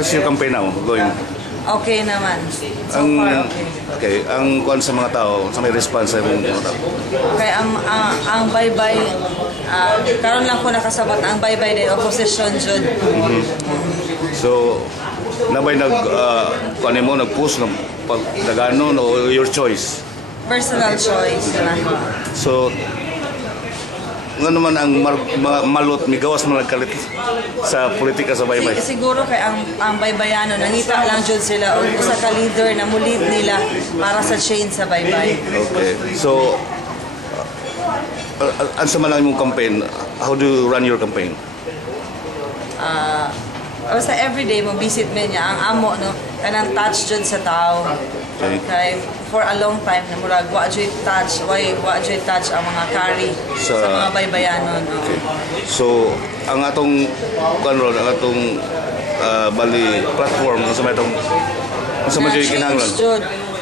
How's your campaign now going? Okay naman. So Ang, far, okay. okay, ang kuwan sa mga tao, sa may response sa mga tao. Okay, ang baybay, karon lang ko nakasabot ang baybay din, opposition jud. So, nabay kuwan mo, nag-post ng pagdaganon o your choice? Personal choice. So, nga naman ang malot, migawas man nagkalit sa politika sa baybay. Siguro kay ang baybayano nangita lang jud sila og usa ka leader na mulit nila para sa change sa baybay. Okay. So, ano man ang imong campaign? How do you run your campaign? Basta everyday mo visit me niya ang amo no kanang touch jud sa tao. Okay. For a long time na murag wa jud touch ang mga carry sa mga baybayanon. No? Okay. So, ang atong kanron, ang atong bali platform sa may atong sa may kinahanglan.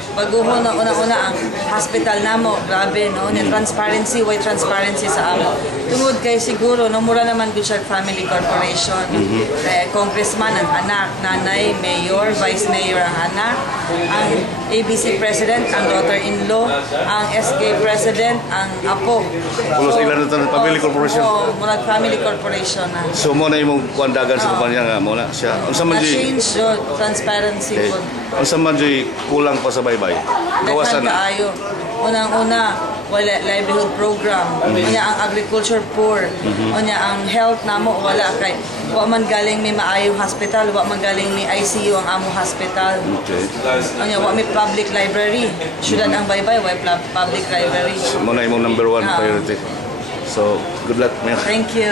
Baguhon na una-una ang hospital namo, grabe no, ni transparency, why transparency sa amo. Tungod kay siguro no mura naman gud siya family corporation. Kay congressman ang anak, nanay, mayor, vice mayor ang anak, ang ABC president, ang daughter-in-law, ang SK president, ang apo. Pulos ilan na family corporation. Oo, murag family corporation na. So mo na imong kuandagan sa kumpanya nga mo na siya. Unsa man change transparency po. Unsa man kulang pa sa baybay? Gawasan na. Kaayo. Unang-una, wala livelihood program. Unya ang agriculture poor. Unya ang health namo wala kay wa man galing may maayong hospital, wa man galing may ICU ang amo hospital. Okay. Unya wa may public library. Syudad ang baybay wa public library. Mo na imong number 1 priority. So, good luck, Mayor. Thank you.